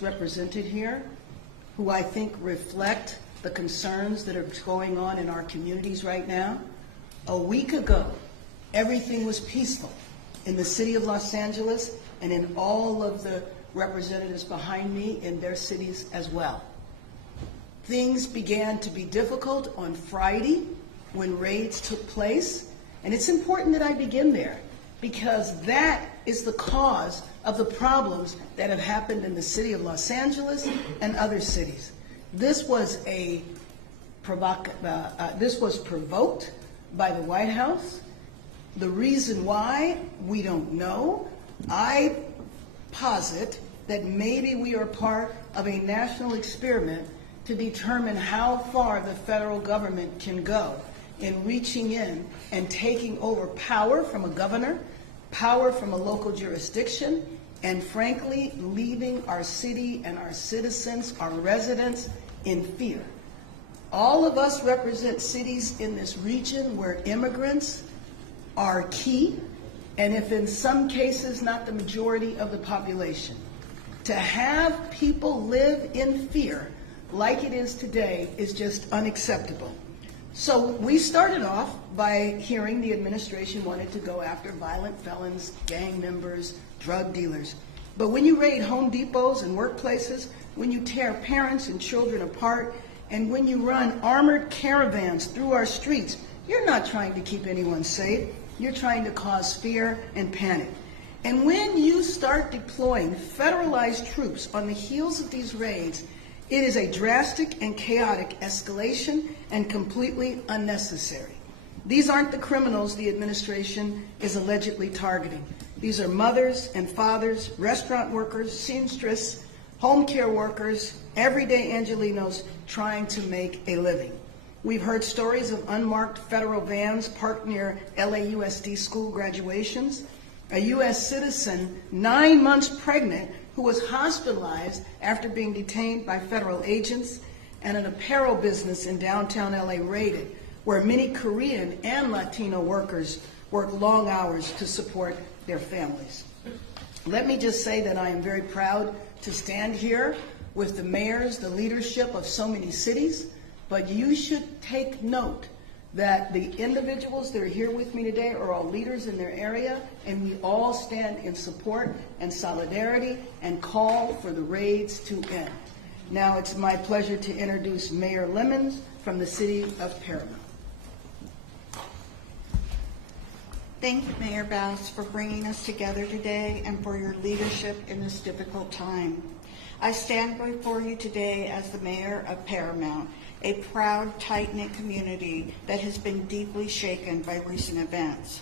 represented here, who I think reflect the concerns that are going on in our communities right now. A week ago, everything was peaceful in the city of Los Angeles and in all of the representatives behind me in their cities as well. Things began to be difficult on Friday when raids took place, and it's important that I begin there because that is the cause of the problems that have happened in the city of Los Angeles and other cities. This was provoked by the White House. The reason why, we don't know. I posit that maybe we are part of a national experiment to determine how far the federal government can go in reaching in and taking over power from a governor, power from a local jurisdiction, and frankly, leaving our city and our citizens, our residents, in fear. All of us represent cities in this region where immigrants are key, and if in some cases not the majority of the population. To have people live in fear like it is today is just unacceptable. So we started off by hearing the administration wanted to go after violent felons, gang members, drug dealers. But when you raid Home Depots and workplaces, when you tear parents and children apart, and when you run armored caravans through our streets, you're not trying to keep anyone safe. You're trying to cause fear and panic. And when you start deploying federalized troops on the heels of these raids, it is a drastic and chaotic escalation and completely unnecessary. These aren't the criminals the administration is allegedly targeting. These are mothers and fathers, restaurant workers, seamstress, home care workers, everyday Angelenos trying to make a living. We've heard stories of unmarked federal vans parked near LAUSD school graduations, a U.S. citizen 9 months pregnant who was hospitalized after being detained by federal agents, and an apparel business in downtown LA raided, where many Korean and Latino workers work long hours to support their families. Let me just say that I am very proud to stand here with the mayors, the leadership of so many cities, but you should take note that the individuals that are here with me today are all leaders in their area, and we all stand in support and solidarity and call for the raids to end. Now it's my pleasure to introduce Mayor Lemons from the city of Paramount. Thank you, Mayor Bass, for bringing us together today and for your leadership in this difficult time. I stand before you today as the mayor of Paramount, a proud, tight-knit community that has been deeply shaken by recent events.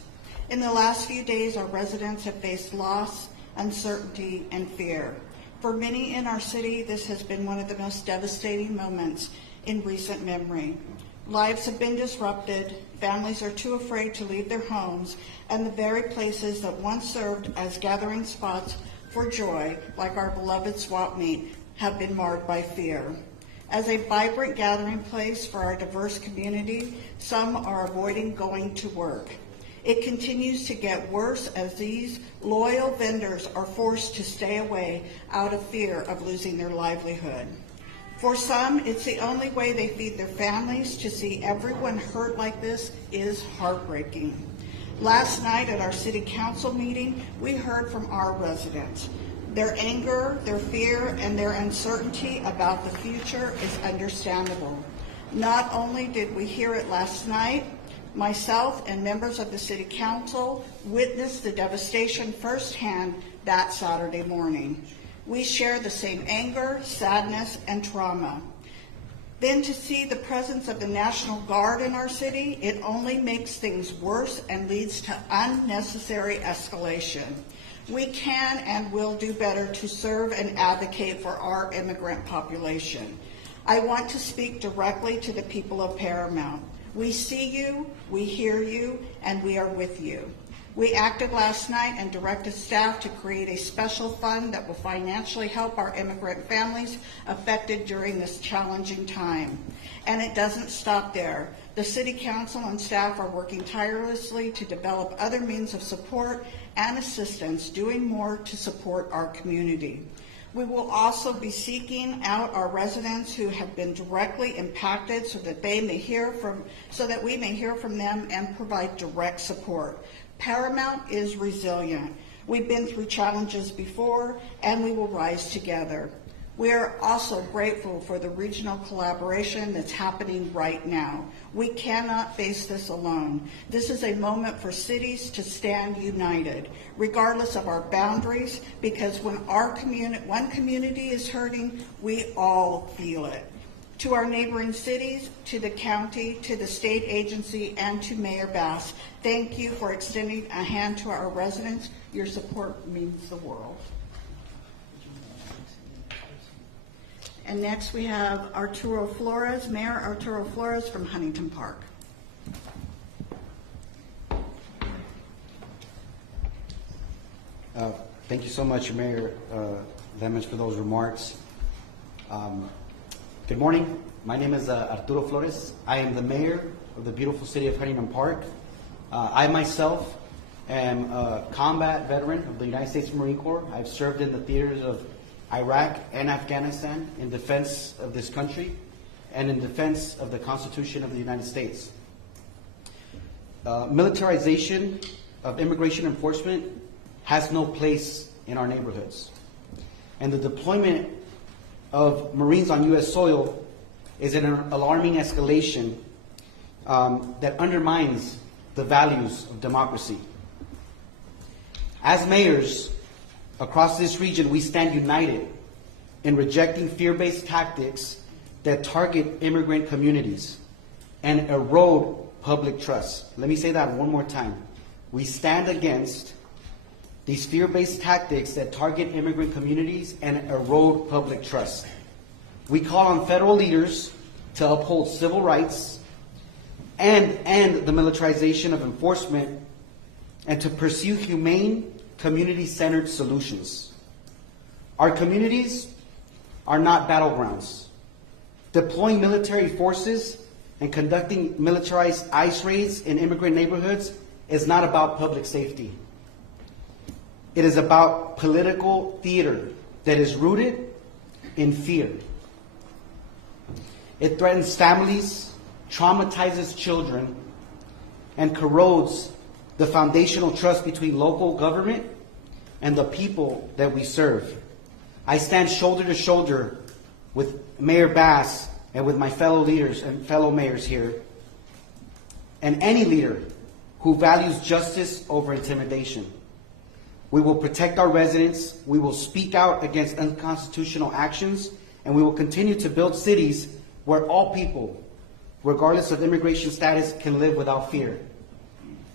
In the last few days, our residents have faced loss, uncertainty, and fear. For many in our city, this has been one of the most devastating moments in recent memory. Lives have been disrupted, families are too afraid to leave their homes, and the very places that once served as gathering spots for joy, like our beloved swap meet, have been marred by fear. As a vibrant gathering place for our diverse community, some are avoiding going to work. It continues to get worse as these loyal vendors are forced to stay away out of fear of losing their livelihood. For some, it's the only way they feed their families. To see everyone hurt like this is heartbreaking. Last night at our city council meeting, we heard from our residents. Their anger, their fear, and their uncertainty about the future is understandable. Not only did we hear it last night, myself and members of the City Council witnessed the devastation firsthand that Saturday morning. We share the same anger, sadness, and trauma. Then to see the presence of the National Guard in our city, it only makes things worse and leads to unnecessary escalation. We can and will do better to serve and advocate for our immigrant population. I want to speak directly to the people of Paramount. We see you, we hear you, and we are with you. We acted last night and directed staff to create a special fund that will financially help our immigrant families affected during this challenging time. And it doesn't stop there. The City Council and staff are working tirelessly to develop other means of support and assistance, doing more to support our community. We will also be seeking out our residents who have been directly impacted so that we may hear from them and provide direct support. Paramount is resilient. We've been through challenges before, and we will rise together. We are also grateful for the regional collaboration that's happening right now. We cannot face this alone. This is a moment for cities to stand united, regardless of our boundaries, because when one community is hurting, we all feel it. To our neighboring cities, to the county, to the state agency, and to Mayor Bass, thank you for extending a hand to our residents. Your support means the world. And next we have Arturo Flores, Mayor Arturo Flores from Huntington Park. Thank you so much, Mayor Lemons, for those remarks. Good morning. My name is Arturo Flores. I am the mayor of the beautiful city of Huntington Park. I myself am a combat veteran of the United States Marine Corps. I've served in the theaters of Iraq and Afghanistan in defense of this country and in defense of the Constitution of the United States. Militarization of immigration enforcement has no place in our neighborhoods. And the deployment of Marines on U.S. soil is an alarming escalation that undermines the values of democracy. As mayors across this region, we stand united in rejecting fear-based tactics that target immigrant communities and erode public trust. Let me say that one more time. We stand against these fear-based tactics that target immigrant communities and erode public trust. We call on federal leaders to uphold civil rights and end the militarization of enforcement and to pursue humane, community-centered solutions. Our communities are not battlegrounds. Deploying military forces and conducting militarized ICE raids in immigrant neighborhoods is not about public safety. It is about political theater that is rooted in fear. It threatens families, traumatizes children, and corrodes the foundational trust between local government and the people that we serve. I stand shoulder to shoulder with Mayor Bass and with my fellow leaders and fellow mayors here, and any leader who values justice over intimidation. We will protect our residents, we will speak out against unconstitutional actions, and we will continue to build cities where all people, regardless of immigration status, can live without fear.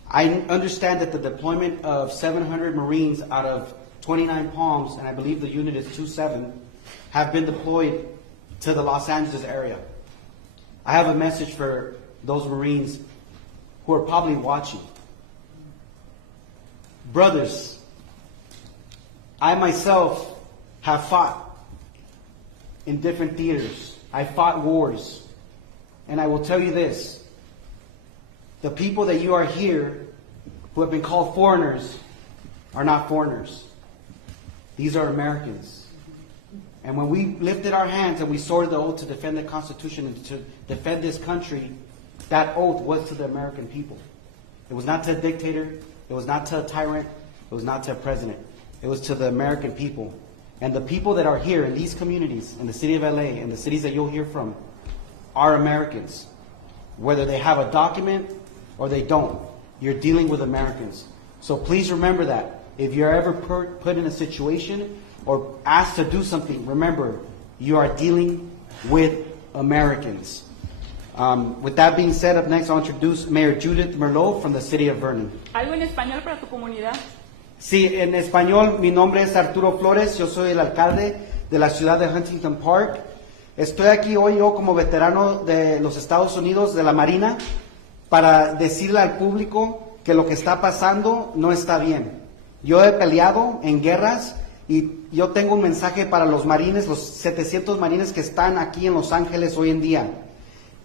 I understand that the deployment of 700 Marines out of 29 Palms, and I believe the unit is 27, have been deployed to the Los Angeles area. I have a message for those Marines who are probably watching. Brothers, I myself have fought in different theaters. I fought wars. And I will tell you this. The people that you are here who have been called foreigners are not foreigners. These are Americans. And when we lifted our hands and we swore the oath to defend the Constitution and to defend this country, that oath was to the American people. It was not to a dictator. It was not to a tyrant. It was not to a president. It was to the American people. And the people that are here in these communities, in the city of LA, and the cities that you'll hear from, are Americans. Whether they have a document or they don't, you're dealing with Americans. So please remember that. If you're ever put in a situation or asked to do something, remember, you are dealing with Americans. With that being said, up next I'll introduce Mayor Judith Merlot from the city of Vernon. ¿Algo en español para tu comunidad? Sí, en español, mi nombre es Arturo Flores, yo soy el alcalde de la ciudad de Huntington Park. Estoy aquí hoy yo como veterano de los Estados Unidos, de la Marina, para decirle al público que lo que está pasando no está bien. Yo he peleado en guerras y yo tengo un mensaje para los marines, los 700 marines que están aquí en Los Ángeles hoy en día.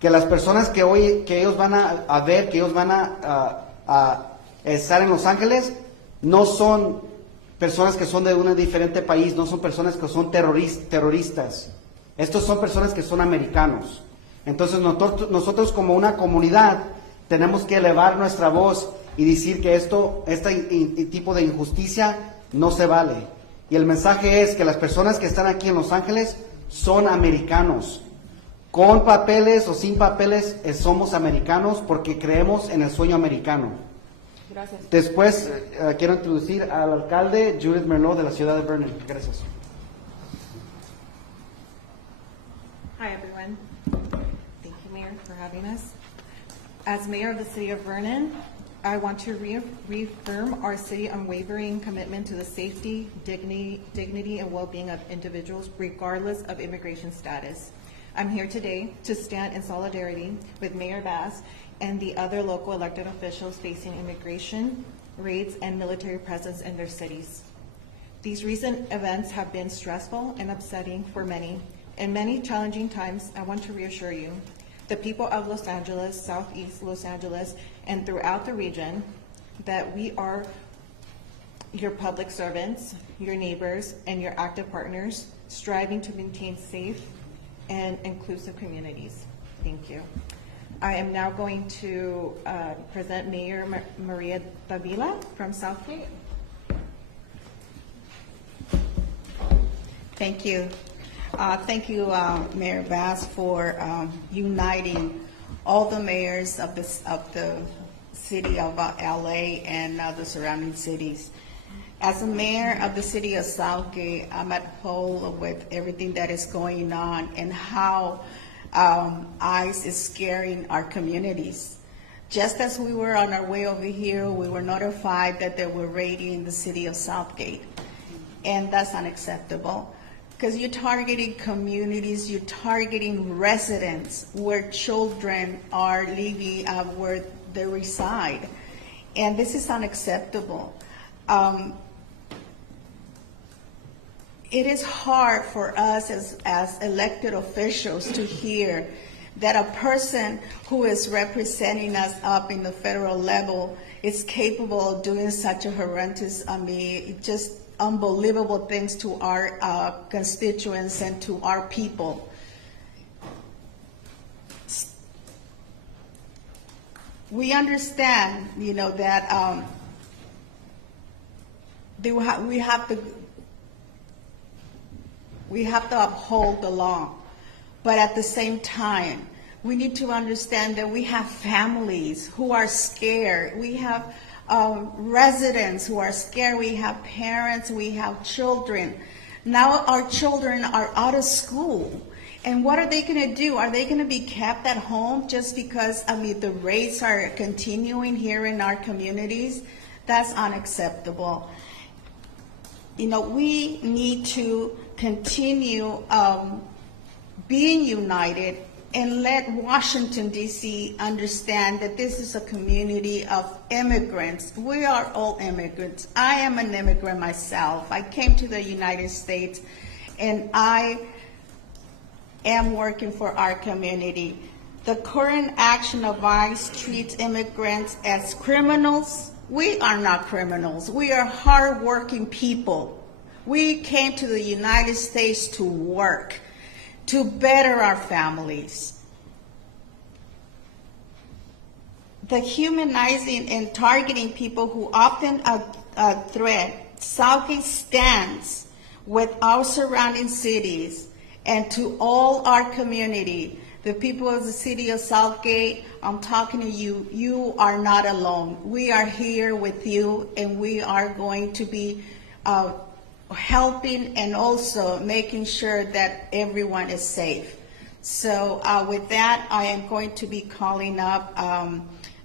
Que las personas que ellos van a ver, que ellos van a estar en Los Ángeles, no son personas que son de un diferente país, no son personas que son terroristas. Estos son personas que son americanos. Entonces nosotros como una comunidad tenemos que elevar nuestra voz y decir que este tipo de injusticia no se vale. Y el mensaje es que las personas que están aquí en Los Ángeles son americanos. Con papeles o sin papeles, somos americanos porque creemos en el sueño americano. Gracias. Después quiero introducir al alcalde Judith Merlot de la ciudad de Vernon. Gracias. Hi, everyone. Thank you, Mayor, for having us. As Mayor of the City of Vernon, I want to reaffirm our city's unwavering commitment to the safety, dignity, and well-being of individuals, regardless of immigration status. I'm here today to stand in solidarity with Mayor Bass and the other local elected officials facing immigration, raids, and military presence in their cities. These recent events have been stressful and upsetting for many. In many challenging times, I want to reassure you, the people of Los Angeles, Southeast Los Angeles, and throughout the region, that we are your public servants, your neighbors, and your active partners, striving to maintain safe and inclusive communities. Thank you. I am now going to present Mayor Maria Davila from Southgate. Thank you. Thank you, Mayor Bass, for uniting all the mayors of the city of LA and the surrounding cities. As a mayor of the city of Southgate, I'm at whole with everything that is going on and how ICE is scaring our communities. Just as we were on our way over here, we were notified that they were raiding the city of Southgate, and that's unacceptable. Because you're targeting communities, you're targeting residents where children are living, where they reside. And this is unacceptable. It is hard for us as elected officials to hear that a person who is representing us up in the federal level is capable of doing such a horrendous, just unbelievable things to our constituents and to our people. We understand, that we have to uphold the law, but at the same time, we need to understand that we have families who are scared. We have residents who are scared. We have parents. We have children. Now our children are out of school. And what are they going to do? Are they going to be kept at home just because, the raids are continuing here in our communities? That's unacceptable. We need to continue being united and let Washington, D.C. understand that this is a community of immigrants. We are all immigrants. I am an immigrant myself. I came to the United States, and I am working for our community. The current action of ICE treats immigrants as criminals. We are not criminals. We are hardworking people. We came to the United States to work, to better our families. The humanizing and targeting people who often threat, Southgate stands with our surrounding cities and to all our community. The people of the city of Southgate, I'm talking to you. You are not alone. We are here with you, and we are going to be helping and also making sure that everyone is safe. So with that, I am going to be calling up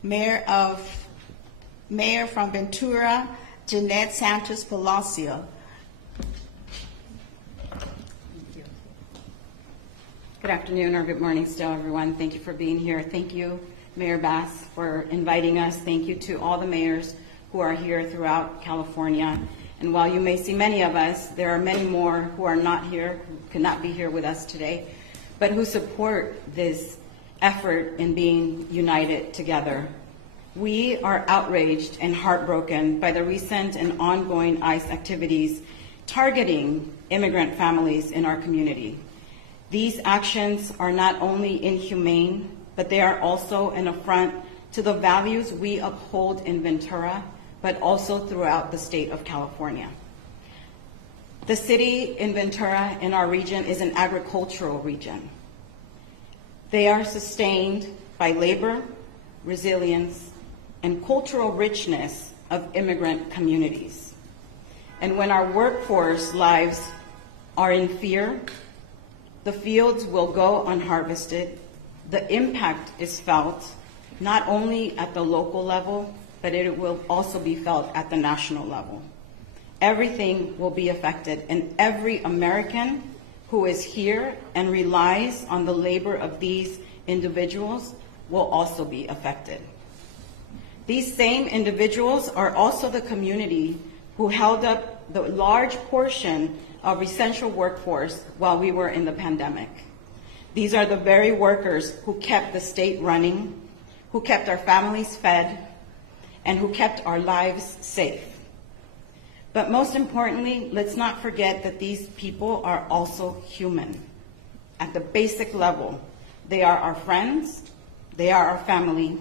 Mayor from Ventura, Jeanette Sanchez Palacio. Good afternoon or good morning still, everyone. Thank you for being here. Thank you, Mayor Bass, for inviting us. Thank you to all the mayors who are here throughout California. And while you may see many of us, there are many more who are not here, who cannot be here with us today, but who support this effort in being united together. We are outraged and heartbroken by the recent and ongoing ICE activities targeting immigrant families in our community. These actions are not only inhumane, but they are also an affront to the values we uphold in Ventura, but also throughout the state of California. The city in Ventura in our region is an agricultural region. They are sustained by labor, resilience, and cultural richness of immigrant communities. And when our workforce lives are in fear, the fields will go unharvested. The impact is felt not only at the local level, but it will also be felt at the national level. Everything will be affected, and every American who is here and relies on the labor of these individuals will also be affected. These same individuals are also the community who held up the large portion of essential workforce while we were in the pandemic. These are the very workers who kept the state running, who kept our families fed, and who kept our lives safe. But most importantly, let's not forget that these people are also human. At the basic level, they are our friends, they are our family,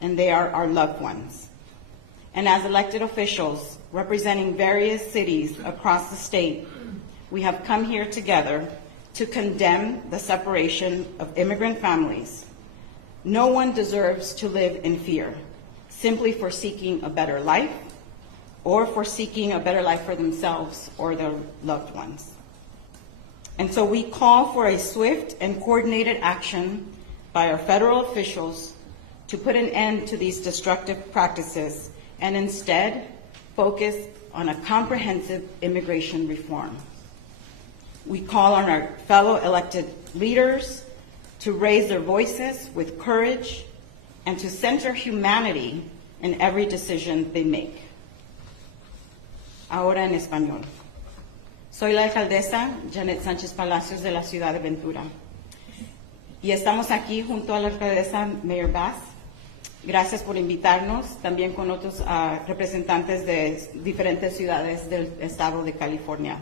and they are our loved ones. And as elected officials representing various cities across the state, we have come here together to condemn the separation of immigrant families. No one deserves to live in fear, simply for seeking a better life, or for seeking a better life for themselves or their loved ones. And so we call for a swift and coordinated action by our federal officials to put an end to these destructive practices and instead focus on a comprehensive immigration reform. We call on our fellow elected leaders to raise their voices with courage and to center humanity in every decision they make. Ahora en español. Soy la alcaldesa Janet Sánchez Palacios de la ciudad de Ventura. Y estamos aquí junto a la alcaldesa Mayor Bass. Gracias por invitarnos, también con otros representantes de diferentes ciudades del estado de California.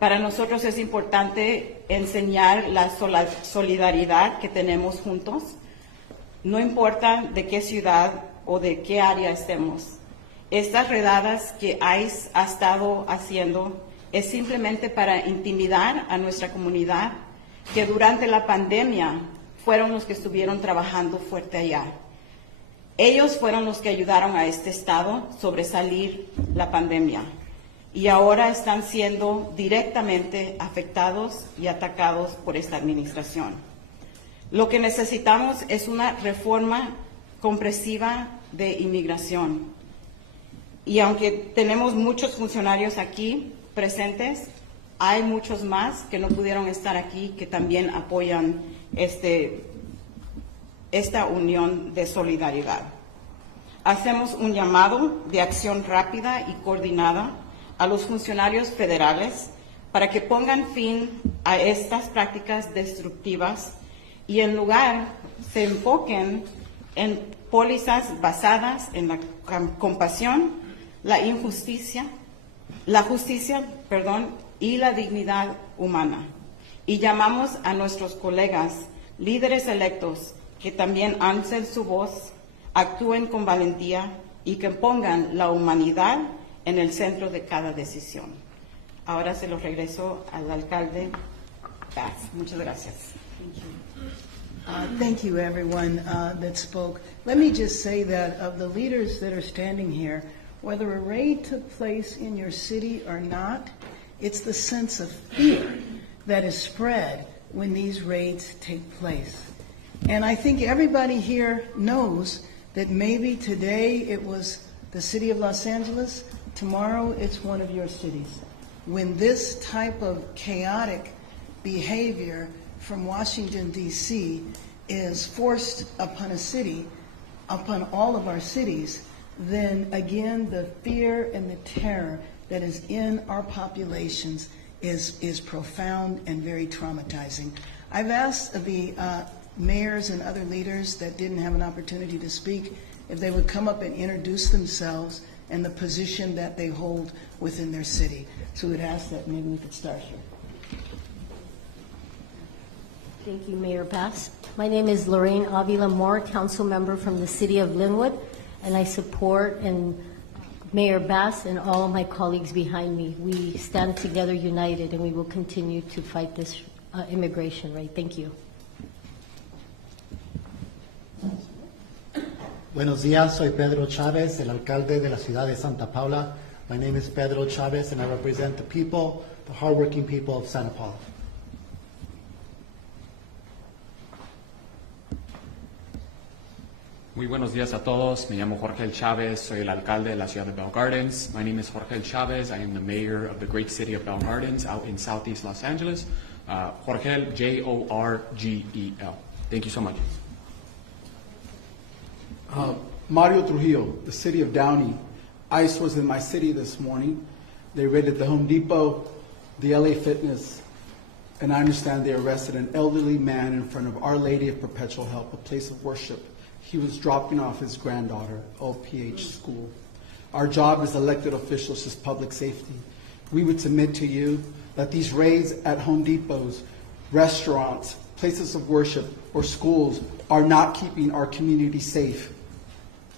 Para nosotros es importante enseñar la solidaridad que tenemos juntos, no importa de qué ciudad o de qué área estemos. Estas redadas que ICE ha estado haciendo es simplemente para intimidar a nuestra comunidad, que durante la pandemia fueron los que estuvieron trabajando fuerte allá. Ellos fueron los que ayudaron a este estado a sobresalir la pandemia y ahora están siendo directamente afectados y atacados por esta administración. Lo que necesitamos es una reforma comprensiva de inmigración. Y aunque tenemos muchos funcionarios aquí presentes, hay muchos más que no pudieron estar aquí que también apoyan esta unión de solidaridad. Hacemos un llamado de acción rápida y coordinada a los funcionarios federales para que pongan fin a estas prácticas destructivas y en lugar se enfoquen en pólizas basadas en la compasión, la justicia y la dignidad humana. Y llamamos a nuestros colegas, líderes electos, que también alcen su voz, actúen con valentía y que pongan la humanidad en el centro de cada decisión. Ahora se lo regreso al alcalde Bass. Muchas gracias. Thank you, everyone that spoke. Let me just say that of the leaders that are standing here, whether a raid took place in your city or not, it's the sense of fear that is spread when these raids take place. And I think everybody here knows that maybe today it was the city of Los Angeles, tomorrow it's one of your cities. When this type of chaotic behavior from Washington, D.C. is forced upon a city, upon all of our cities, then again the fear and the terror that is in our populations is profound and very traumatizing. I've asked the mayors and other leaders that didn't have an opportunity to speak if they would come up and introduce themselves and the position that they hold within their city. So we'd ask that maybe we could start here. Thank you, Mayor Bass. My name is Lorraine Avila Moore, council member from the city of Linwood, and I support Mayor Bass and all of my colleagues behind me. We stand together united, and we will continue to fight this immigration rate. Thank you. Buenos días, soy Pedro Chavez, el alcalde de la ciudad de Santa Paula. My name is Pedro Chavez, and I represent the people, the hardworking people of Santa Paula. Muy buenos días a todos. Me llamo Jorge Chávez. Soy el alcalde de la ciudad de Bell Gardens. My name is Jorge Chávez. I am the mayor of the great city of Bell Gardens out in southeast Los Angeles. Jorge, Jorgel. Thank you so much. Mario Trujillo, the city of Downey. ICE was in my city this morning. They raided the Home Depot, the LA Fitness, and I understand they arrested an elderly man in front of Our Lady of Perpetual Help, a place of worship. He was dropping off his granddaughter, OPH school. Our job as elected officials is public safety. We would submit to you that these raids at Home Depots, restaurants, places of worship, or schools are not keeping our community safe.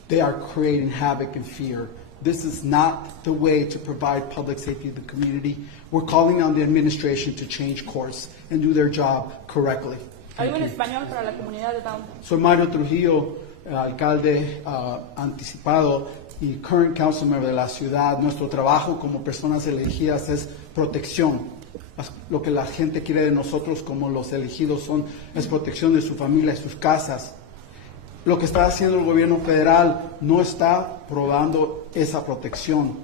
They are creating havoc and fear. This is not the way to provide public safety to the community. We're calling on the administration to change course and do their job correctly. Algo en español para la comunidad de Downey. Soy Mario Trujillo, alcalde anticipado y current council member de la ciudad. Nuestro trabajo como personas elegidas es protección. Lo que la gente quiere de nosotros como los elegidos es protección de su familia y sus casas. Lo que está haciendo el gobierno federal no está probando esa protección.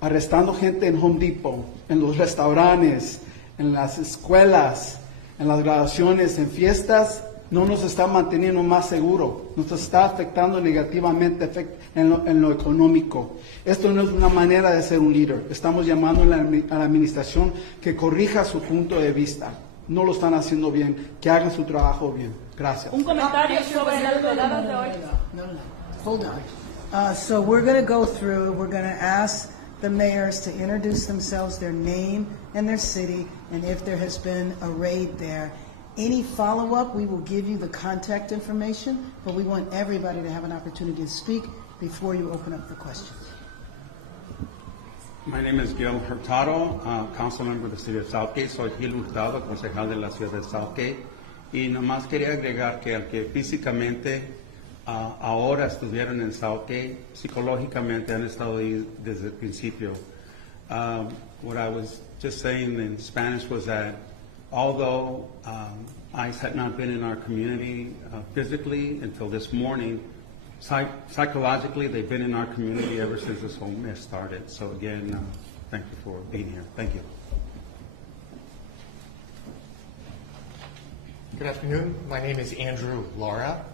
Arrestando gente en Home Depot, en los restaurantes, en las escuelas, en las graduaciones, en fiestas, no nos está manteniendo más seguros, nos está afectando negativamente en lo económico. Esto no es una manera de ser un líder. Estamos llamando a la administración que corrija su punto de vista. No lo están haciendo bien, que hagan su trabajo bien. Gracias. Un comentario sobre las vedadas de hoy. No. Hold on. So we're going to go through, we're going to ask the mayors to introduce themselves, their name and their city, and if there has been a raid there. Any follow-up, we will give you the contact information, but we want everybody to have an opportunity to speak before you open up for questions. My name is Gil Hurtado, council member of the city of Southgate. Soy Gil Hurtado, concejal de la ciudad de Southgate. Y nomás quería agregar que al que físicamente ahora estuvieron en Southgate, psicológicamente han estado ahí desde el principio. What I was just saying in Spanish was that although ICE had not been in our community physically until this morning, psychologically they've been in our community ever since this whole mess started. So again, thank you for being here. Thank you. Good afternoon. My name is Andrew Laura.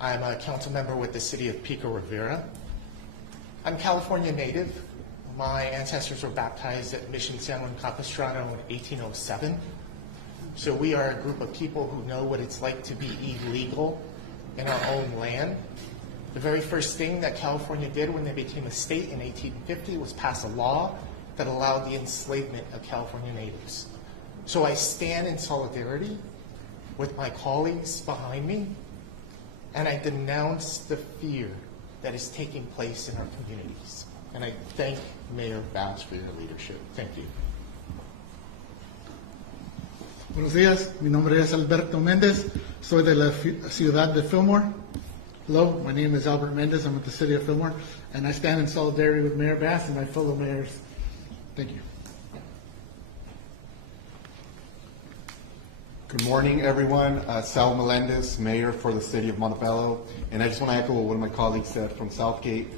I'm a council member with the city of Pico Rivera. I'm California native. My ancestors were baptized at Mission San Juan Capistrano in 1807. So we are a group of people who know what it's like to be illegal in our own land. The very first thing that California did when they became a state in 1850 was pass a law that allowed the enslavement of California natives. So I stand in solidarity with my colleagues behind me, and I denounce the fear that is taking place in our communities. And I thank Mayor Bass for your leadership. Thank you. Buenos días, mi nombre es Alberto Méndez, soy de la ciudad de Fillmore. Hello, my name is Albert Méndez, I'm with the city of Fillmore, and I stand in solidarity with Mayor Bass and my fellow mayors. Thank you. Good morning, everyone. Sal Melendez, mayor for the city of Montebello. And I just want to echo what one of my colleagues said from Southgate.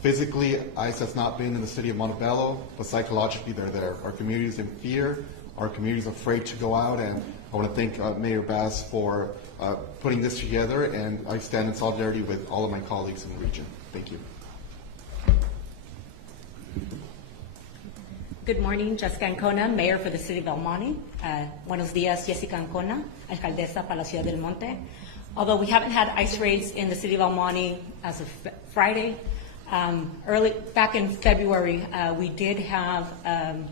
Physically, ICE has not been in the city of Montebello, but psychologically they're there. Our community is in fear. Our community is afraid to go out. And I want to thank Mayor Bass for putting this together. And I stand in solidarity with all of my colleagues in the region. Thank you. Good morning, Jessica Ancona, Mayor for the City of El Monte. Buenos días, Jessica Ancona, Alcaldesa para la Ciudad del Monte. Although we haven't had ICE raids in the city of El Monte as of Friday, back in February, we did have a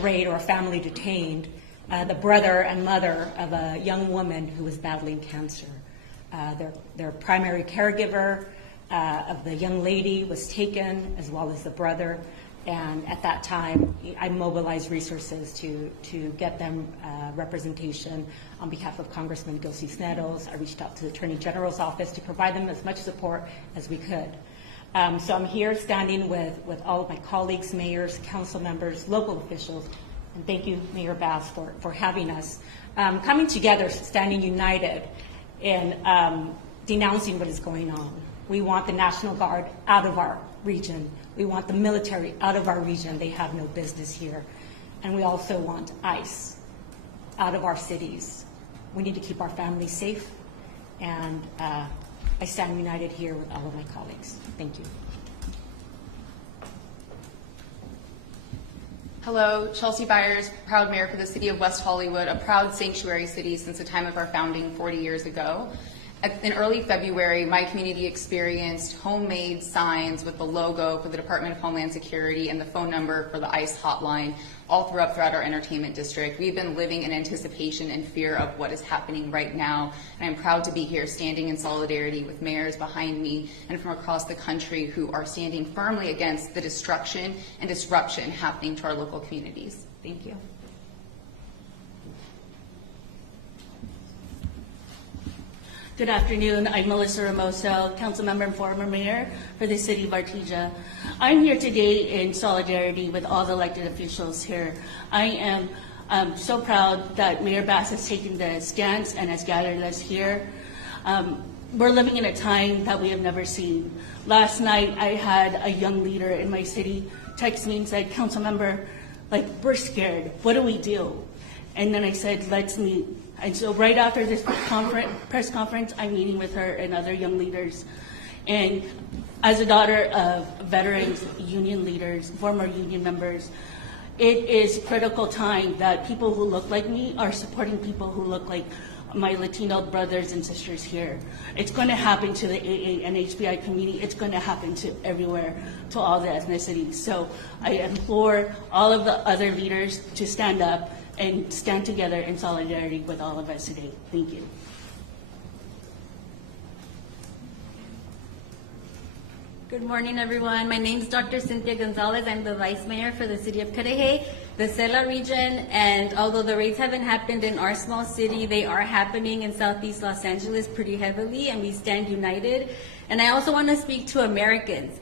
raid or a family detained, the brother and mother of a young woman who was battling cancer. Their primary caregiver of the young lady was taken, as well as the brother. And at that time, I mobilized resources to get them representation on behalf of Congressman Gil Cisneros. I reached out to the Attorney General's office to provide them as much support as we could. So I'm here standing with all of my colleagues, mayors, council members, local officials, and thank you, Mayor Bass, for having us. Coming together, standing united in denouncing what is going on. We want the National Guard out of our region. We want the military out of our region. They have no business here. And we also want ICE out of our cities. We need to keep our families safe. And I stand united here with all of my colleagues. Thank you. Hello, Chelsea Byers, proud mayor for the city of West Hollywood, a proud sanctuary city since the time of our founding 40 years ago. In early February, my community experienced homemade signs with the logo for the Department of Homeland Security and the phone number for the ICE hotline all throughout our entertainment district. We've been living in anticipation and fear of what is happening right now, and I'm proud to be here standing in solidarity with mayors behind me and from across the country who are standing firmly against the destruction and disruption happening to our local communities. Thank you. Good afternoon. I'm Melissa Ramoso, council member and former mayor for the city of Artesia. I'm here today in solidarity with all the elected officials here. I am so proud that Mayor Bass has taken the stance and has gathered us here. We're living in a time that we have never seen. Last night, I had a young leader in my city text me and said, council member, we're scared. What do we do? And then I said, let's meet. And so right after this press conference, I'm meeting with her and other young leaders. And as a daughter of veterans, union leaders, former union members, it is critical time that people who look like me are supporting people who look like my Latino brothers and sisters here. It's going to happen to the AA and HBI community. It's going to happen to everywhere, to all the ethnicities. So I implore all of the other leaders to stand up and stand together in solidarity with all of us today. Thank you. Good morning, everyone. My name is Dr. Cynthia Gonzalez. I'm the Vice Mayor for the City of Cudahy, the Cela region, and although the raids haven't happened in our small city, they are happening in Southeast Los Angeles pretty heavily, and we stand united. And I also want to speak to Americans,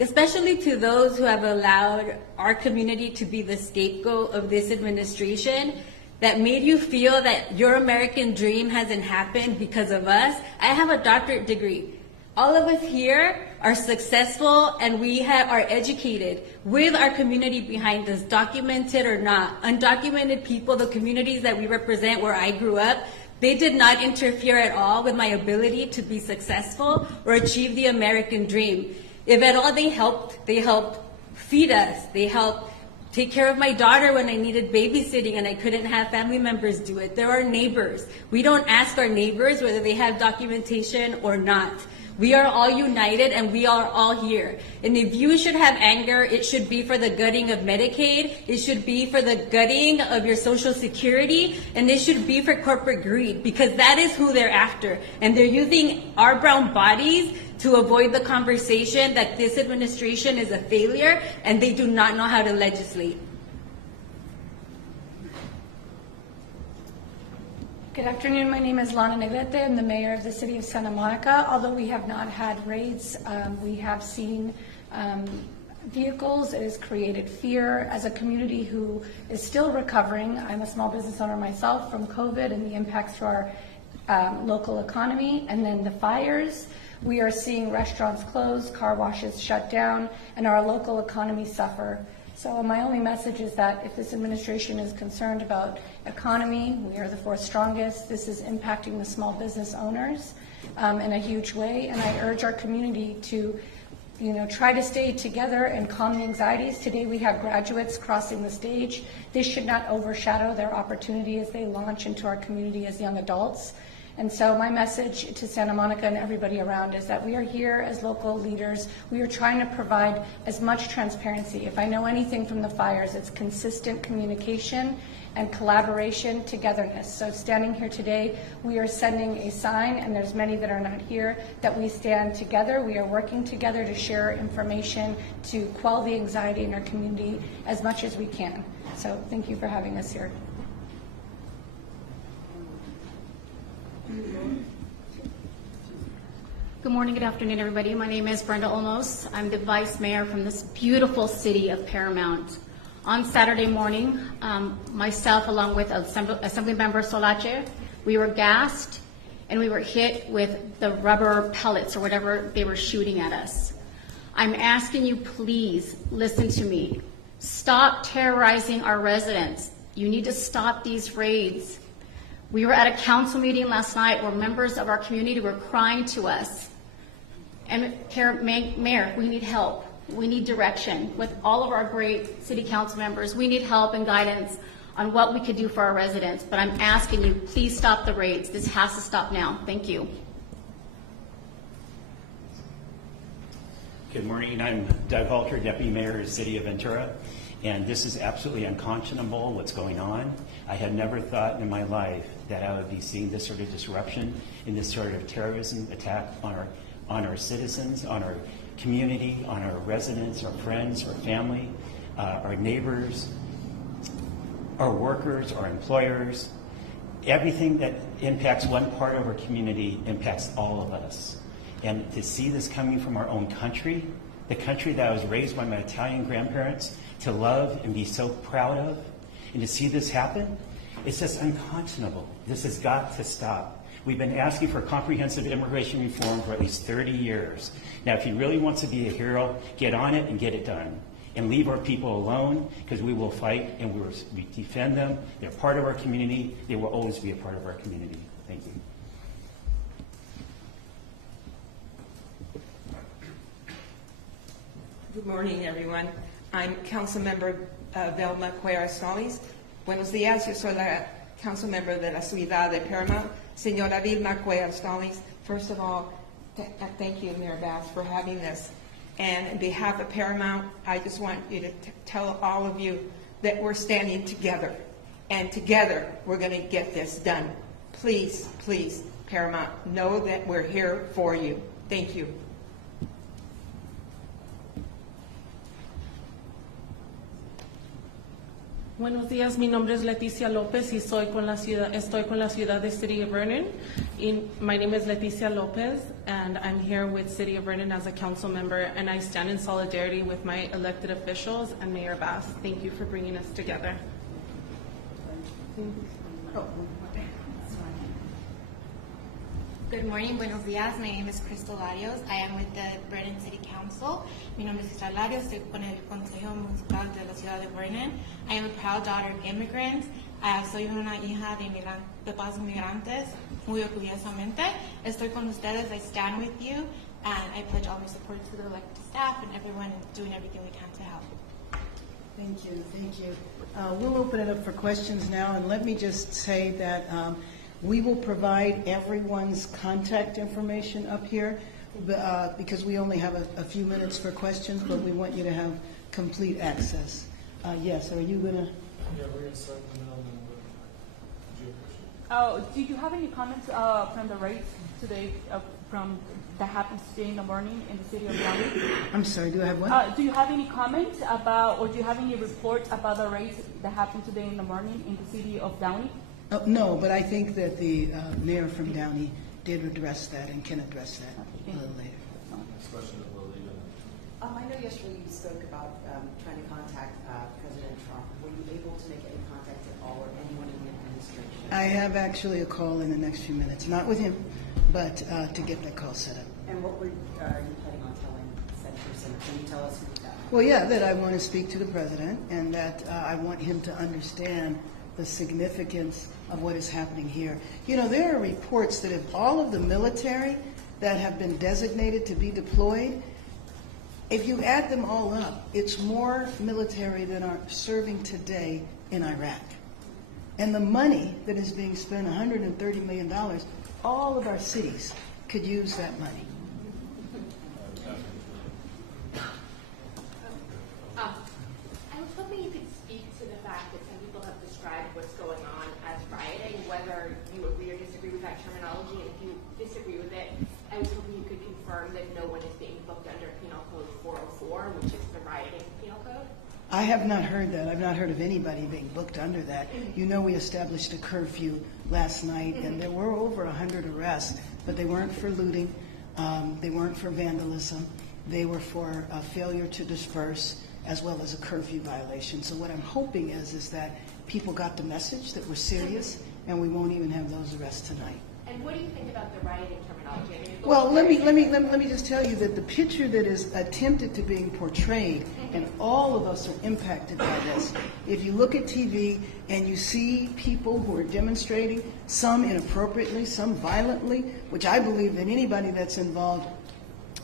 especially to those who have allowed our community to be the scapegoat of this administration, that made you feel that your American dream hasn't happened because of us. I have a doctorate degree. All of us here are successful, and we are educated with our community behind us, documented or not. Undocumented people, the communities that we represent where I grew up, they did not interfere at all with my ability to be successful or achieve the American dream. If at all they helped feed us. They helped take care of my daughter when I needed babysitting and I couldn't have family members do it. There are neighbors. We don't ask our neighbors whether they have documentation or not. We are all united and we are all here. And if you should have anger, it should be for the gutting of Medicaid, it should be for the gutting of your Social Security, and it should be for corporate greed, because that is who they're after. And they're using our brown bodies to avoid the conversation that this administration is a failure and they do not know how to legislate. Good afternoon. My name is Lana Negrete. I'm the mayor of the city of Santa Monica. Although we have not had raids, we have seen vehicles. It has created fear as a community who is still recovering. I'm a small business owner myself from COVID and the impacts to our local economy. And then the fires. We are seeing restaurants close, car washes shut down, and our local economy suffer. So my only message is that if this administration is concerned about economy, we are the fourth strongest. This is impacting the small business owners in a huge way, and I urge our community to, try to stay together and calm the anxieties. Today we have graduates crossing the stage. This should not overshadow their opportunity as they launch into our community as young adults. And so my message to Santa Monica and everybody around is that we are here as local leaders. We are trying to provide as much transparency. If I know anything from the fires, it's consistent communication and collaboration, togetherness. So standing here today, we are sending a sign, and there's many that are not here, that we stand together. We are working together to share information, to quell the anxiety in our community as much as we can. So thank you for having us here. Good morning, good afternoon, everybody. My name is Brenda Olmos. I'm the Vice Mayor from this beautiful city of Paramount. On Saturday morning, myself, along with Assemblymember Solache, we were gassed and we were hit with the rubber pellets or whatever they were shooting at us. I'm asking you, please listen to me. Stop terrorizing our residents. You need to stop these raids. We were at a council meeting last night where members of our community were crying to us. And Mayor, we need help. We need direction. With all of our great city council members, we need help and guidance on what we could do for our residents. But I'm asking you, please stop the raids. This has to stop now. Thank you. Good morning. I'm Doug Halter, Deputy Mayor of the City of Ventura. And this is absolutely unconscionable, what's going on. I had never thought in my life that I would be seeing this sort of disruption and this sort of terrorism attack on our citizens, on our community, on our residents, our friends, our family, our neighbors, our workers, our employers. Everything that impacts one part of our community impacts all of us. And to see this coming from our own country, the country that I was raised by my Italian grandparents to love and be so proud of, and to see this happen, it's just unconscionable. This has got to stop. We've been asking for comprehensive immigration reform for at least 30 years. Now, if he really wants to be a hero, get on it and get it done. And leave our people alone, because we will fight and we defend them. They're part of our community. They will always be a part of our community. Thank you. Good morning, everyone. I'm Councilmember Velma Cuellar Solis. Buenos días, yo soy la Councilmember de la Ciudad de Paramount. Señora Vilma Cuellar Solis, first of all, thank you, Mayor Bass, for having this. And on behalf of Paramount, I just want you to tell all of you that we're standing together. And together, we're going to get this done. Please, please, Paramount, know that we're here for you. Thank you. Buenos días, mi nombre es Leticia López y estoy con la ciudad de City of Vernon. My name is Leticia López and I'm here with City of Vernon as a council member, and I stand in solidarity with my elected officials and Mayor Bass. Thank you for bringing us together. Good morning, buenos días. My name is Crystal Larios. I am with the Vernon City Council. Mi nombre es Crystal Larios. Estoy con el Consejo Municipal de la Ciudad de Vernon. I am a proud daughter of immigrants. Soy una hija de padres migrantes, muy orgullosamente. Estoy con ustedes. I stand with you, and I pledge all my support to the elected staff and everyone doing everything we can to help. Thank you, thank you. We'll open it up for questions now, and let me just say that we will provide everyone's contact information up here because we only have a few minutes for questions, but we want you to have complete access. Yes, are you going to? Yeah, we're going to start in the middle and then do your question. Oh, do you have any comments from the race today that happens today in the morning in the city of Downey? I'm sorry, do I have what? Do you have any comments about, or do you have any reports about the race that happened today in the morning in the city of Downey? No, but I think that the mayor from Downey did address that and can address that a little later. Next question is Lillian. I know yesterday you spoke about trying to contact President Trump. Were you able to make any contact at all or anyone in the administration? I have actually a call in the next few minutes, not with him, but to get that call set up. And what are you planning on telling said person? Can you tell us who that? Well, yeah, that I want to speak to the president and that I want him to understand the significance of what is happening here. You know, there are reports that if all of the military that have been designated to be deployed, if you add them all up, it's more military than are serving today in Iraq. And the money that is being spent, $130 million, all of our cities could use that money. I was hoping you could speak to the fact that some people have described what's going on as rioting, whether you agree or disagree with that terminology, and if you disagree with it, I was hoping you could confirm that no one is being booked under Penal Code 404, which is the rioting penal code. I have not heard that. I've not heard of anybody being booked under that. You know, we established a curfew last night, and there were over 100 arrests, but they weren't for looting, they weren't for vandalism, they were for failure to disperse, as well as a curfew violation. So what I'm hoping is that people got the message that we're serious, and we won't even have those arrests tonight. And what do you think about the rioting terminology? I mean, Well, let me just tell you that the picture that is attempted to being portrayed, and all of us are impacted by this. If you look at TV and you see people who are demonstrating, some inappropriately, some violently, which I believe that anybody that's involved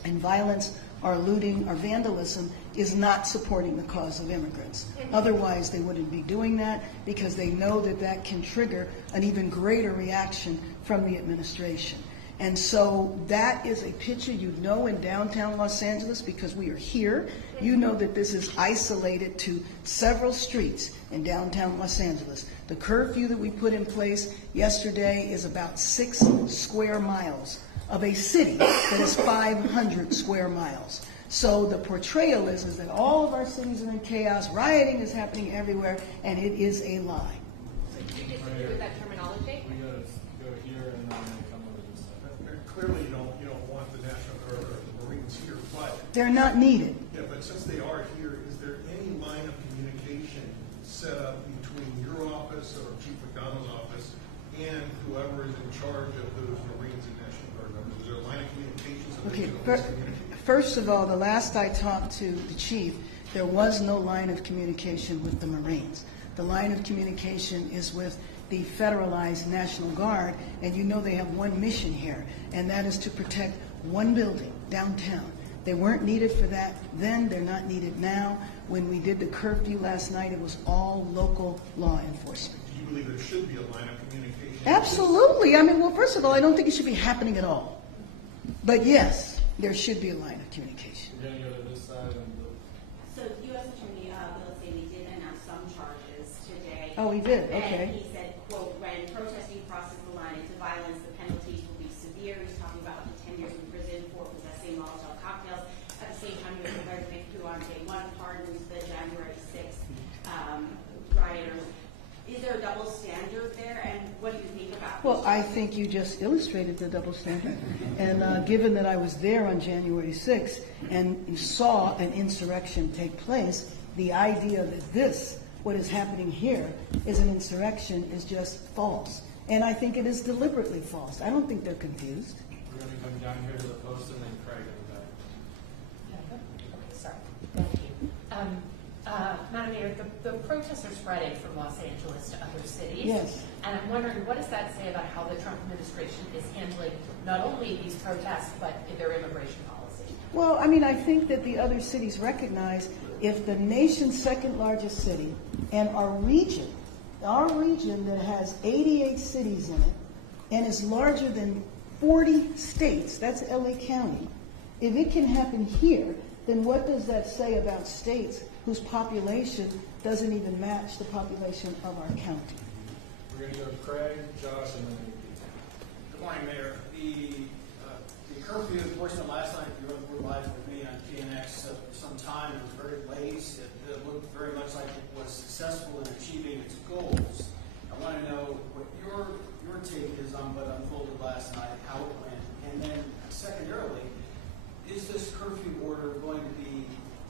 in violence or looting or vandalism is not supporting the cause of immigrants. Otherwise, they wouldn't be doing that, because they know that that can trigger an even greater reaction from the administration. And so that is a picture you know in downtown Los Angeles, because we are here. You know that this is isolated to several streets in downtown Los Angeles. The curfew that we put in place yesterday is about 6 square miles of a city that is 500 square miles. So the portrayal is that all of our cities are in chaos, rioting is happening everywhere, and it is a lie. So do you disagree with that terminology? We gotta go here and then come over this side. Clearly, you don't want the National Guard or the Marines here, but They're not needed. yeah, but since they are here, is there any line of communication set up between your office or Chief McDonald's office and whoever is in charge of those Marines and National Guard members? Is there a line of communication so they Okay, can always communicate? first of all, the last I talked to the chief, there was no line of communication with the Marines. The line of communication is with the federalized National Guard, and you know they have one mission here, and that is to protect one building downtown. They weren't needed for that then, they're not needed now. When we did the curfew last night, it was all local law enforcement. Do you believe there should be a line of communication? Absolutely. I mean, well, first of all, I don't think it should be happening at all. But yes, there should be a line of communication. We're gonna go to this side and So U.S. Attorney Bill Saley did announce some charges today. Oh, he did? And Okay. he said, quote, when protesting crosses the line into violence, the penalties will be severe. He's talking about up to 10 years in prison for possessing Molotov cocktails. At the same time, he was prepared to make two on day one pardons the January 6th rioters. Is there a double standard there, and what do you think about Well, I think you just illustrated the double standard. And given that I was there on January 6th and saw an insurrection take place, the idea that this, what is happening here, is an insurrection is just false. And I think it is deliberately false. I don't think they're confused. we're gonna come down here to the post and then Craig in the back. Okay, sorry. Thank you. Madam Mayor, the protests are spreading from Los Angeles to other cities. Yes. And I'm wondering, what does that say about how the Trump administration is handling not only these protests, but their immigration policy? Well, I mean, I think that the other cities recognize if the nation's second largest city and our region that has 88 cities in it and is larger than 40 states, that's LA County, if it can happen here, then what does that say about states whose population doesn't even match the population of our county? We're gonna go to Craig, Josh, and then you. Good morning, Mayor. The curfew enforcement last night, you were live with me on PNX some time. It was very late. It looked very much like it was successful in achieving its goals. I want to know what your take is on what unfolded last night, how it went, and then secondarily, is this curfew order going to be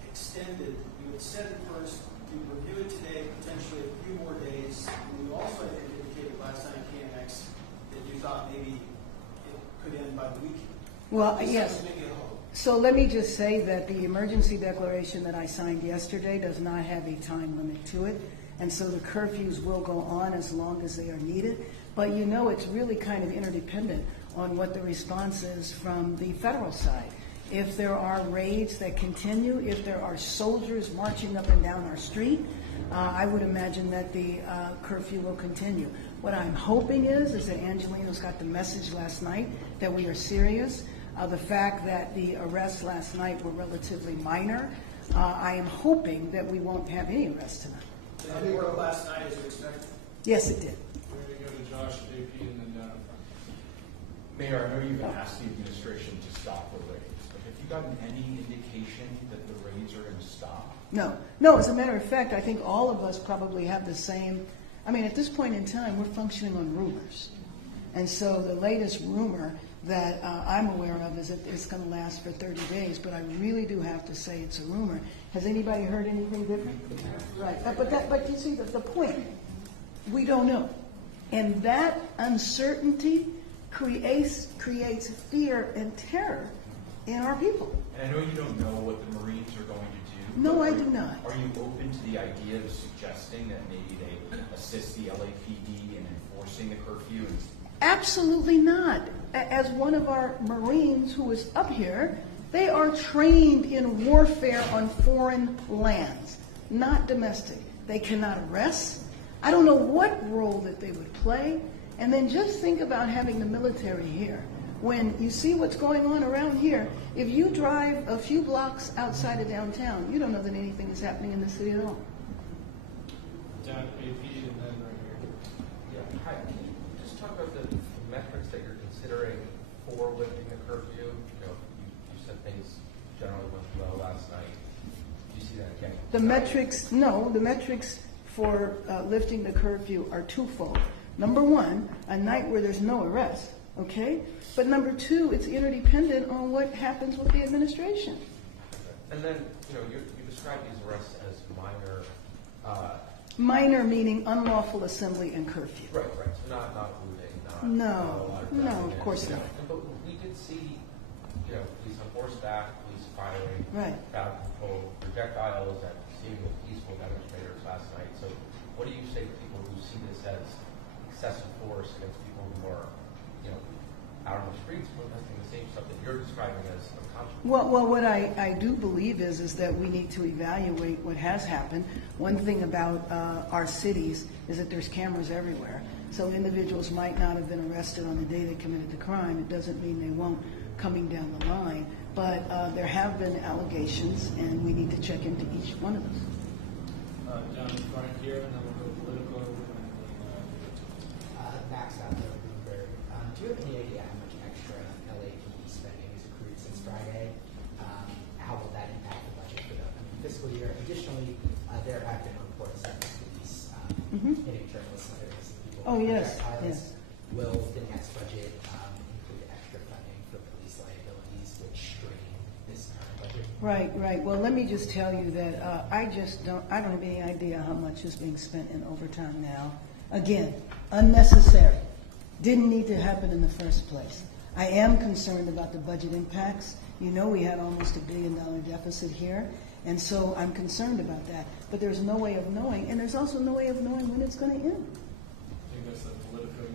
extended? You had said it first, you review it today, potentially a few more days. And you also, I think, indicated last night at PNX that you thought maybe it could end by the weekend. Well, yes. Maybe a hope. So let me just say that the emergency declaration that I signed yesterday does not have a time limit to it. And so the curfews will go on as long as they are needed. But you know, it's really kind of interdependent on what the response is from the federal side. If there are raids that continue, if there are soldiers marching up and down our street, I would imagine that the curfew will continue. What I'm hoping is that Angelino's got the message last night that we are serious. The fact that the arrests last night were relatively minor, I am hoping that we won't have any arrests tonight. Did it work last night as you expected? Yes, it did. We're going to go to Josh, JP, and then down in front. Mayor, I know you've asked the administration to stop the raids, but have you gotten any indication that the raids are going to stop? No, as a matter of fact, I think all of us probably have the same, I mean, at this point in time, we're functioning on rumors. And so the latest rumor that I'm aware of is that it's going to last for 30 days, but I really do have to say it's a rumor. Has anybody heard anything different? Right, but you see the point, we don't know. And that uncertainty creates fear and terror in our people. And I know you don't know what the Marines are going to do. No, I do not. Are you open to the idea of suggesting that maybe they assist the LAPD in enforcing the curfew? Absolutely not. As one of our Marines who is up here, they are trained in warfare on foreign lands, not domestic. They cannot arrest. I don't know what role that they would play. And then just think about having the military here. When you see what's going on around here, if you drive a few blocks outside of downtown, you don't know that anything is happening in the city at all. Down at AP and then right here. Yeah, hi. Can you just talk about the metrics that you're considering for lifting the curfew? You know, you said things generally went well last night. Do you see that again? The metrics for lifting the curfew are twofold. Number one, a night where there's no arrest, okay? But number two, it's interdependent on what happens with the administration. And then, you know, you describe these arrests as minor. Minor meaning unlawful assembly and curfew. Right. So not looting, No, of course not. But we did see, you know, police on horseback, police firing, Right. crowd control, projectiles at seemingly peaceful demonstrators last night. So what do you say to people who see this as excessive force against people who are, you know, out on the streets protesting the same stuff that you're describing as unconscionable? Well, what I do believe is that we need to evaluate what has happened. One thing about our cities is that there's cameras everywhere. So individuals might not have been arrested on the day they committed the crime. It doesn't mean they won't coming down the line. But there have been allegations, and we need to check into each one of those. Down in front here, and then we'll go political. Max out there, Bloomberg. Do you have any idea how much extra LAPD spending has accrued since Friday? How will that impact the budget for the fiscal year? Additionally, there have been reports that the police hitting journalists and other innocent people. Oh, yes. Will the next budget include extra funding for police liabilities, which strain this current budget? Right. Well, let me just tell you that I don't have any idea how much is being spent in overtime now. Again, unnecessary. Didn't need to happen in the first place. I am concerned about the budget impacts. You know, we had almost $1 billion deficit here, and so I'm concerned about that. But there's no way of knowing, and there's also no way of knowing when it's going to end. I think that's the political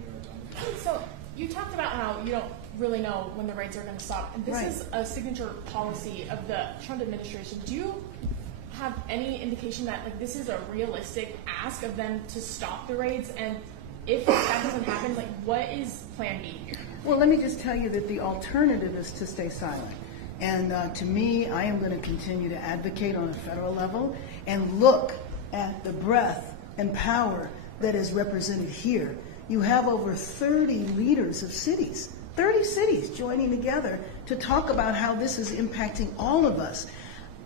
you're So you talked about how you don't really know when the raids are going to stop, and this is a signature policy of the Trump administration. Do you have any indication that like this is a realistic ask of them to stop the raids? And if that doesn't happen, like what is Plan B here? Well, let me just tell you that the alternative is to stay silent. And to me, I am going to continue to advocate on a federal level and look at the breadth and power that is represented here. You have over 30 leaders of cities, 30 cities joining together to talk about how this is impacting all of us.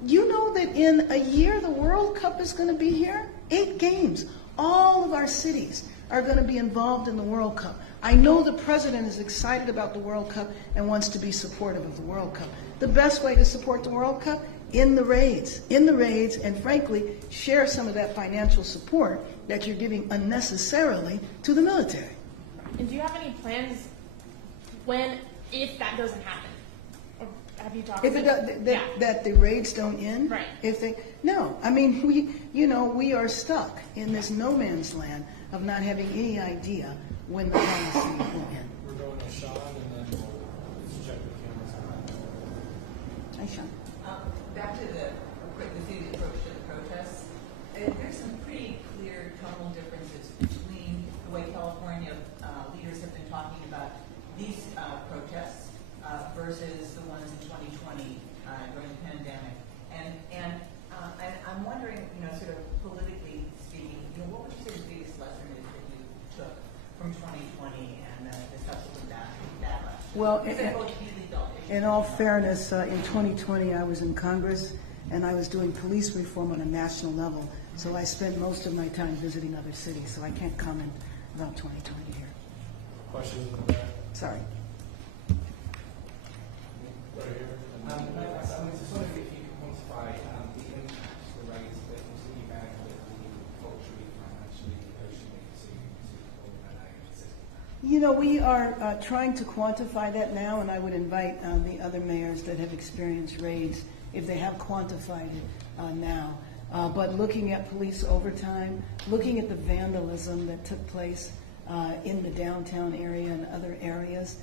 You know that in a year, the World Cup is going to be here? 8 games. All of our cities are going to be involved in the World Cup. I know the president is excited about the World Cup and wants to be supportive of the World Cup. The best way to support the World Cup? In the raids, and frankly, share some of that financial support that you're giving unnecessarily to the military. And do you have any plans if that doesn't happen? Or have you talked That the raids don't end? Right. No. I mean, we are stuck in this no man's land of not having any idea when the policy will end. We're going to Sean, and then we'll check the cameras around. Hi, Sean. Back to the city's approach to the protests. There's some pretty clear tonal differences between the way California leaders have been talking about these protests versus the ones in 2020 during the pandemic. And I'm wondering, sort of politically speaking, what would you say the biggest lesson is that you took from 2020 and the subsequent backlash? Well, Because they're both deeply felt issues. in all fairness, in 2020 I was in Congress and I was doing police reform on a national level. So I spent most of my time visiting other cities, so I can't comment about 2020 here. Questions in the back? Sorry. Right here. I was just wondering if you could quantify the impact the raids that the city had with the culturally, financially, emotionally to LA and the city. We are trying to quantify that now, and I would invite the other mayors that have experienced raids, if they have quantified it now. But looking at police overtime, looking at the vandalism that took place in the downtown area and other areas,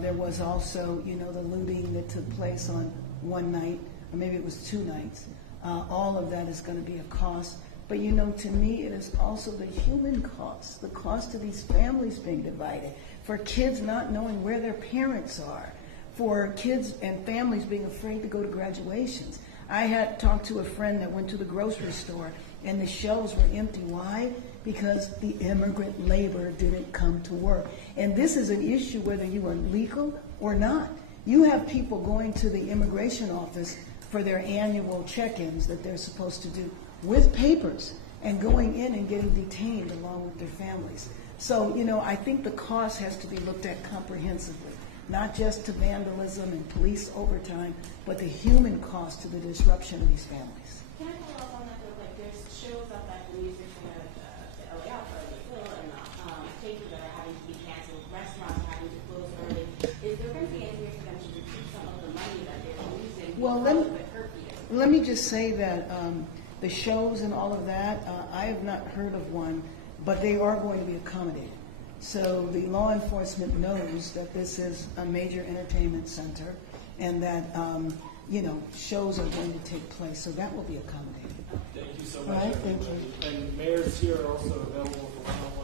there was also, the looting that took place on one night, or maybe it was 2 nights. All of that is going to be a cost. But to me, it is also the human cost, the cost of these families being divided, for kids not knowing where their parents are, for kids and families being afraid to go to graduations. I had talked to a friend that went to the grocery store and the shelves were empty. Why? Because the immigrant labor didn't come to work. And this is an issue whether you are legal or not. You have people going to the immigration office for their annual check-ins that they're supposed to do with papers and going in and getting detained along with their families. So, I think the cost has to be looked at comprehensively, not just to vandalism and police overtime, but the human cost to the disruption of these families. Can I follow up on that though? Like there's shows up at the music center, the LA Opera, the Hill, and theaters that are having to be canceled, restaurants are having to close early. Is there going to be any way for them to recoup some of the money that they're losing Well, because of the curfew? let me just say that the shows and all of that, I have not heard of one, but they are going to be accommodated. So the law enforcement knows that this is a major entertainment center and that, shows are going to take place. So that will be accommodated. Thank you so All much, right, thank everybody. And mayors here are also available for one-on-one